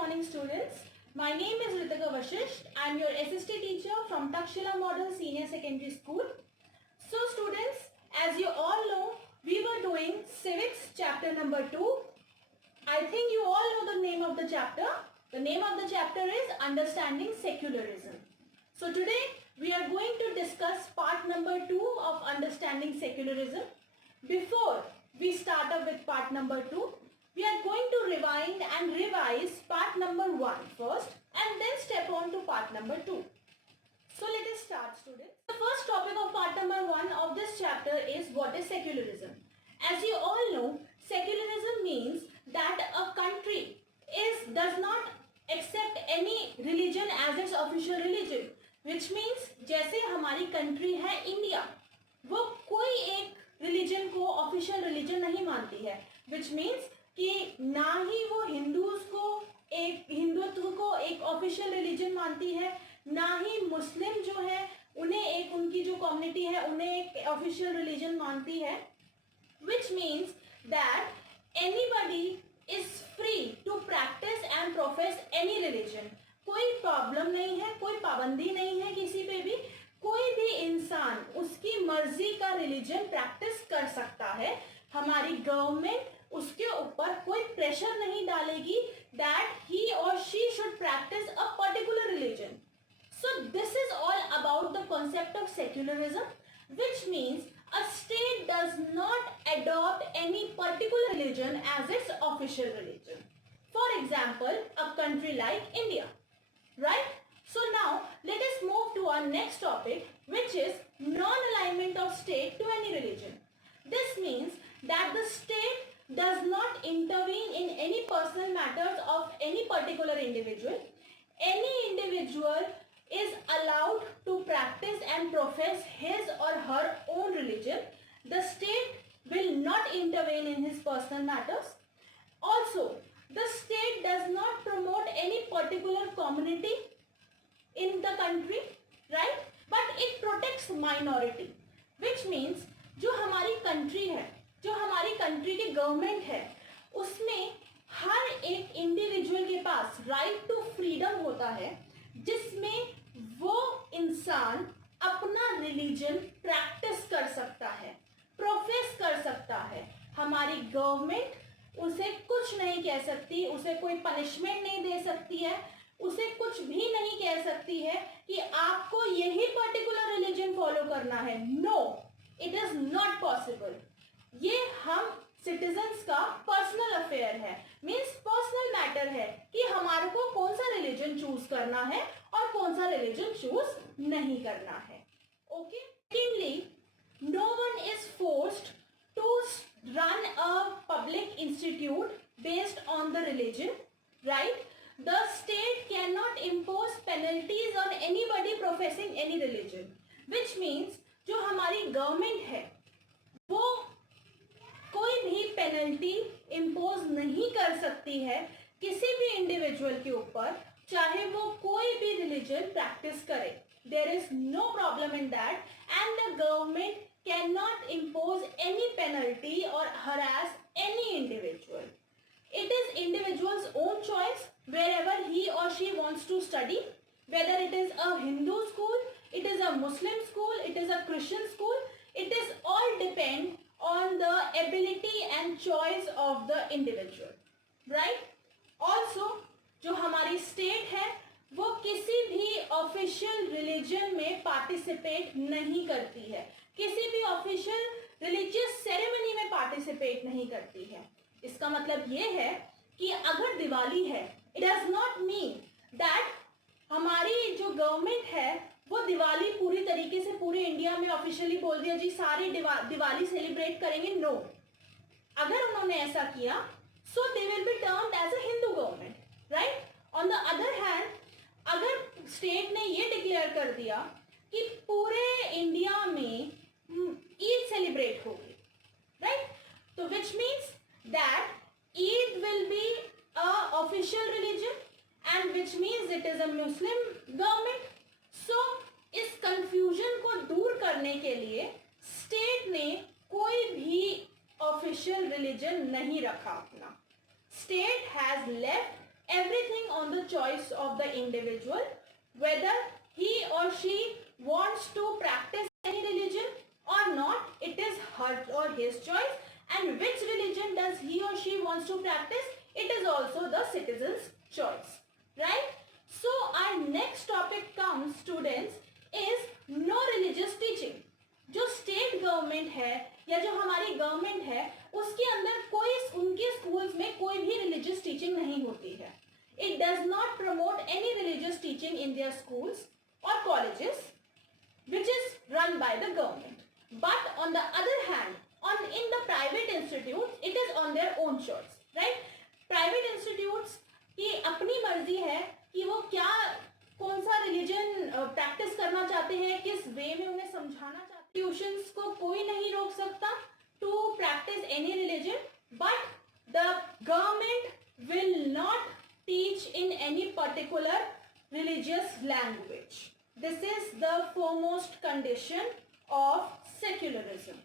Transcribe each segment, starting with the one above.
morning students. My name is Ritika Vashisth. I am your SST teacher from Taksh-Shila Model Senior Secondary School. So students, as you all know, we were doing Civics chapter number 2. I think you all know the name of the chapter. The name of the chapter is Understanding Secularism. So today we are going to discuss part number 2 of Understanding Secularism. Before we start up with part number 2, we are going to rewind and revise part number 1 first and then step on to part number 2. So let us start, students. The first topic of part number 1 of this chapter is what is secularism. As you all know, secularism means that a country does not accept any religion as its official religion, which means जैसे हमारी country है India, वो कोई एक religion को official religion नहीं मानती है, which means कि ना ही वो हिंदुत्व को एक ऑफिशियल रिलीजन मानती है, ना ही मुस्लिम जो है उन्हें एक उनकी जो कम्युनिटी है उन्हें एक ऑफिशियल रिलीजन मानती है, which means that anybody is free to practice and profess any religion. कोई प्रॉब्लम नहीं है, कोई पाबंदी नहीं है किसी पे भी, कोई भी इंसान उसकी मर्जी का रिलीजन प्रैक्टिस कर सकता है. हमारी गवर्नमेंट उसके ऊपर कोई प्रेशर नहीं डालेगी that he or she should practice a particular religion. So this is all about the concept of secularism, which means a state does not adopt any particular religion as its official religion. For example, a country like India, right? So now let us move to our next topic, which is non-alignment of state to any religion. This means that the state does not intervene in any personal matters of any particular individual. Any individual is allowed to practice and profess his or her own religion. The state will not intervene in his personal matters. Also, the state does not promote any particular community in the country, right? But it protects minority, which means जो हमारी country है, जो हमारी country की government है, उसमें हर एक individual के पास राइट टू फ्रीडम होता है, जिसमें वो इंसान अपना रिलीजन प्रैक्टिस कर सकता है, प्रोफेस कर सकता है. हमारी गवर्नमेंट उसे कुछ नहीं कह सकती, उसे कोई पनिशमेंट नहीं दे सकती है, उसे कुछ भी नहीं कह सकती है कि आपको यही पर्टिकुलर रिलीजन फॉलो करना है. No, it is not possible. ये हम सिटीजन्स का पर्सनल अफेयर है, मीन्स पर्सनल मैटर है कि हमारे को कौन सा रिलीजन चूज करना है और कौन सा रिलीजन चूज नहीं करना है. Okay. Secondly, no one is forced to run a public institute based on the religion, right? The state can not impose penalties on anybody professing any religion, which means जो हमारी government है वो कोई भी penalty impose नहीं कर सकती है किसी भी इंडिविजुअल के ऊपर, चाहे वो कोई भी रिलीजन प्रैक्टिस करे. There is no problem in that and the government can not impose any penalty और harass any individual. It is individual's own choice wherever he or she wants to study, whether it is a Hindu school, it is a Muslim school, it is a Christian school, it is all depend on the ability and choice of the individual, right? Also, जो हमारी state है वो किसी भी official religion में participate नहीं करती है, किसी भी official religious ceremony में participate नहीं करती है. इसका मतलब ये है कि अगर दिवाली है, it does not mean that हमारी जो गवर्नमेंट है वो दिवाली पूरी तरीके से पूरे इंडिया में ऑफिशियली बोल दिया जी सारी दिवाली सेलिब्रेट करेंगे. नो. अगर उन्होंने ऐसा किया so they will be termed as a Hindu government, right? On the other hand, अगर स्टेट ने ये डिक्लेयर कर दिया कि पूरे इंडिया में ईद सेलिब्रेट होगी, राइट? तो which means that Eid will be a official religion and which means it is a Muslim government. So इस confusion को दूर करने के लिए state ने कोई भी official religion नहीं रखा अपना. State has left everything on the choice of the individual, whether he or she wants to practice any religion or not. It is her or his choice. And which religion does he or she wants to practice? It is also the citizen's choice, right? So our next topic comes, students, is no religious teaching. जो state government है या जो हमारी government है उसके अंदर कोई उनके स्कूल्स में कोई भी रिलीजियस टीचिंग नहीं होती है. It does not promote any religious teaching in their schools or colleges which is run by the government. But on the other hand, in the private institutes, it is on their own choice, right? Private institutes की अपनी मर्जी है कि वो क्या कौन सा religion practice करना चाहते हैं, किस वे में उन्हें समझाना चाहते हैं. ट्यूशंस को कोई नहीं रोक सकता to practice any religion, but the government will not teach in any particular religious language. This is the foremost condition of secularism.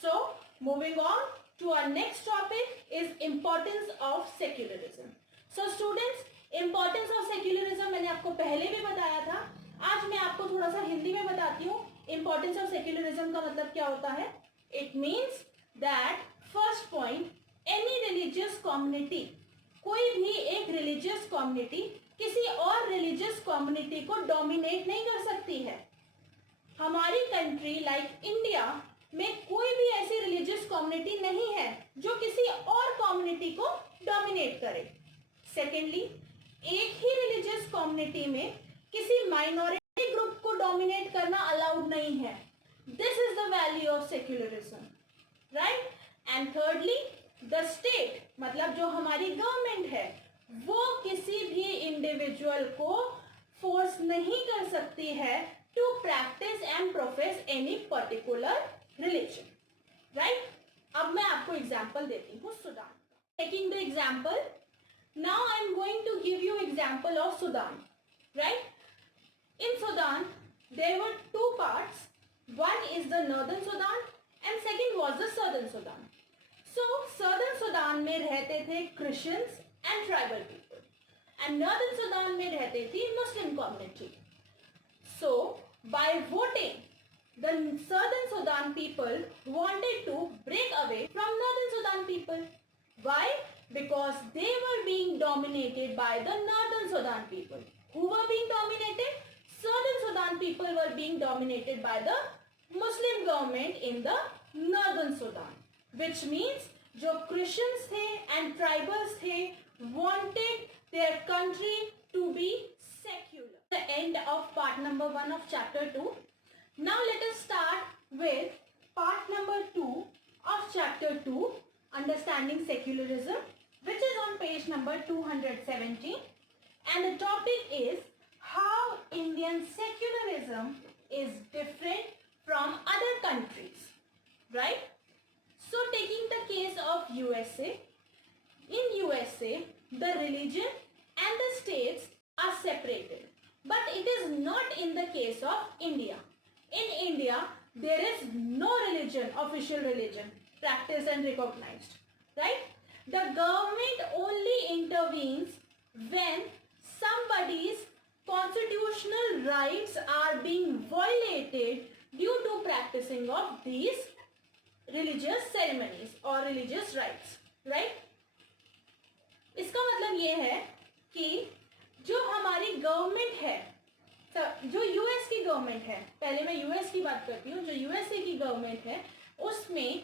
So, moving on to our next topic is importance of secularism. So, students, importance of secularism मैंने आपको पहले भी बताया था. आज मैं आपको थोड़ा सा हिंदी में बताती हूँ. Importance of secularism का मतलब क्या होता है? It means that first point, any religious community, कोई भी एक रिलीजियस कम्युनिटी किसी और रिलीजियस कम्युनिटी को डोमिनेट नहीं कर सकती है. हमारी कंट्री लाइक इंडिया में कोई भी ऐसी रिलीजियस कम्युनिटी नहीं है जो किसी और कम्युनिटी को डोमिनेट करे. सेकेंडली, एक ही रिलीजियस कम्युनिटी में किसी माइनॉरिटी ग्रुप को डोमिनेट करना अलाउड नहीं है. This is the value of secularism, right? And thirdly, the state मतलब जो हमारी गवर्नमेंट है वो किसी भी इंडिविजुअल को फोर्स नहीं कर सकती है to practice and profess any particular religion, right? अब मैं आपको एग्जांपल देती हूँ Sudan. Taking the example, now I am going to give you example of Sudan, right? In Sudan there were two parts. One is the northern Sudan and second was the southern Sudan. So, Southern Sudan में रहते थे Christians and tribal people, and Northern Sudan में रहते थी Muslim community. So, by voting, the Southern Sudan people wanted to break away from Northern Sudan people. Why? Because they were being dominated by the Northern Sudan people. Who were being dominated? Southern Sudan people were being dominated by the Muslim government in the Northern Sudan. Which means जो Christians थे and tribals थे wanted their country to be secular. The end of part number 1 of chapter 2. Now let us start with part number 2 of chapter 2, understanding secularism, which is on page number 217, and the topic is how Indian secularism is different from other countries, right? So, taking the case of USA, in USA, the religion and the states are separated. But it is not in the case of India. In India, there is no religion, official religion, practiced and recognized, right? The government only intervenes when somebody's constitutional rights are being violated due to practicing of these religious ceremonies or religious rites, right? इसका मतलब ये है कि जो हमारी government है, जो US की गवर्नमेंट है, पहले मैं यूएस की बात करती हूँ, जो यूएसए की गवर्नमेंट है उसमें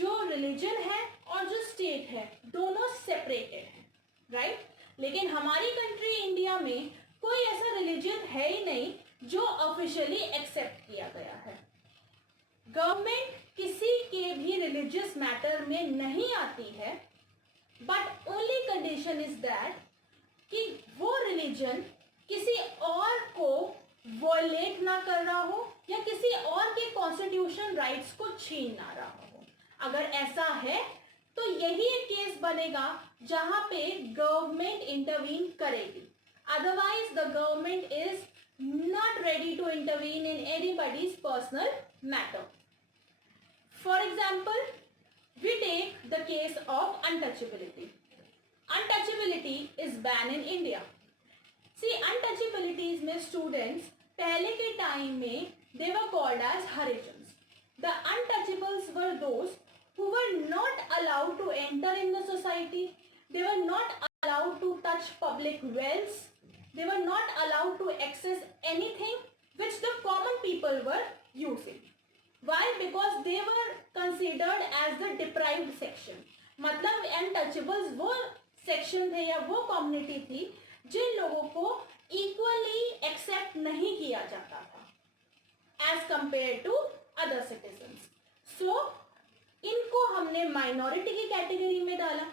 जो रिलीजन है और जो स्टेट है दोनों सेपरेटेड है, राइट? लेकिन हमारी कंट्री इंडिया में कोई ऐसा रिलीजन है ही नहीं जो ऑफिशियली एक्सेप्ट किया गया है. गवर्नमेंट किसी के भी रिलीजियस मैटर में नहीं आती है, but only condition is that कि वो रिलीजन किसी और को वॉयलेट ना कर रहा हो या किसी और के कॉन्स्टिट्यूशन राइट्स को छीन ना रहा हो. अगर ऐसा है तो यही एक केस बनेगा जहां पे गवर्नमेंट इंटरवीन करेगी. Otherwise the government is not ready to intervene in anybody's personal matter. For example, we take the case of untouchability. Untouchability is banned than in India. See, untouchabilities में students पहले के time में they were called as Harijans. The untouchables were those who were not allowed to enter in the society. They were not allowed to touch public wells. They were not allowed to access anything which the common people were using. Why? Because they were considered as the deprived section. मतलब untouchables वो section थे या वो community थी जिन लोगों को equally accept नहीं किया जाता था as compared to other citizens. So इनको हमने minority की category में डाला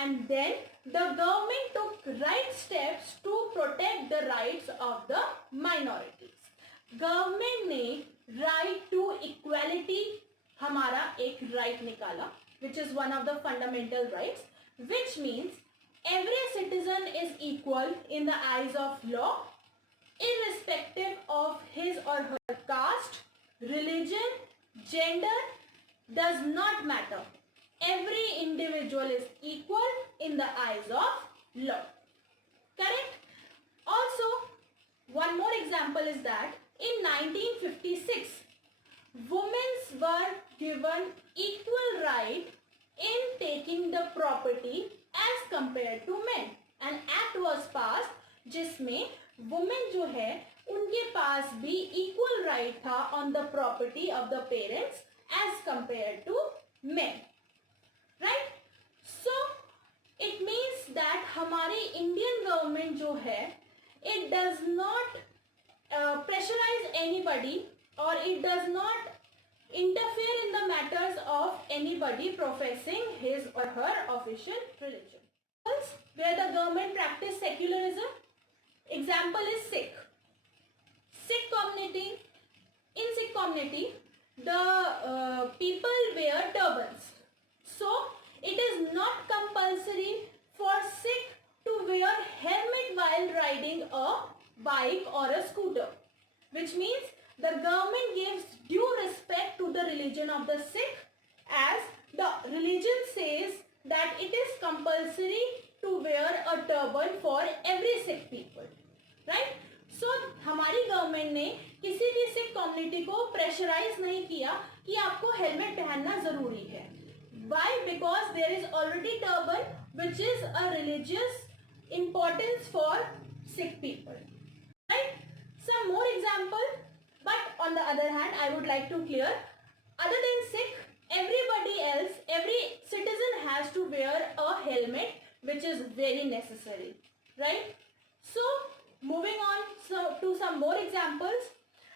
and then the government took right steps to protect the rights of the minorities. Government ने right to equality हमारा एक right निकाला which is one of the fundamental rights, which means every citizen is equal in the eyes of law irrespective of his or her caste, religion, gender, does not matter. Every individual is equal in the eyes of law. Correct? Also, one more example is that in 1956, women were given equal right in taking the property as compared to men. An act was passed जिसमें women जो है उनके पास भी equal right था on the property of the parents as compared to men. Right? So it means that हमारी Indian government जो है it does not pressurize anybody or it does not interfere in the matters of anybody professing his or her official religion. Where the government practice secularism, example is Sikh. Sikh community, in Sikh community, the people wear turbans. So it is not compulsory for Sikh to wear helmet while riding a bike or a scooter, which means the government gives due respect to the religion of the Sikh as the religion says that it is compulsory to wear a turban for every Sikh people, right? So हमारी government ने किसी भी Sikh community को pressurise नहीं किया कि आपको helmet पहनना जरूरी है. Why? Because there is already turban which is a religious importance for Sikh people, right? Some more example, but on the other hand I would like to clear, other than Sikh, everybody else, every citizen has to wear a helmet, which is very necessary, right? So moving on to some more examples,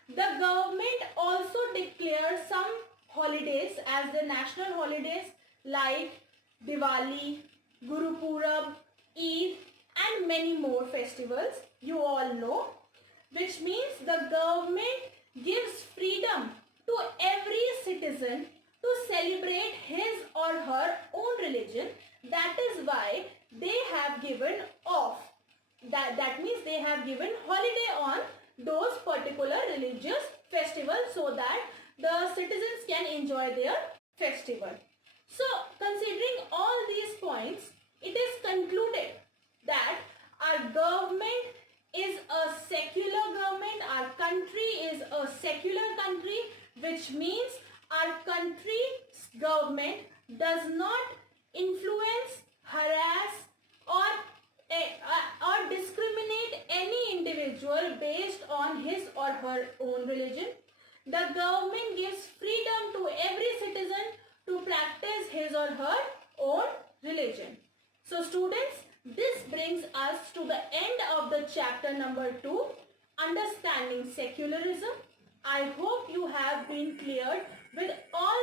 the government also declares some holidays as the national holidays like Diwali, Guru Purab, Eid and many more festivals you all know, which means the government gives freedom to every citizen to celebrate his or her own religion. That is why they have given off. That means they have given holiday on those particular religious festivals so that the citizens can enjoy their festival. So considering all these points, it is concluded that our government is a secular government, our country is a secular country, which means our country's government does not influence, harass or discriminate any individual based on his or her own religion. The government gives freedom to every citizen to practice his or her own religion. So students, this brings us to the end of the chapter number 2, Understanding Secularism. I hope you have been cleared with all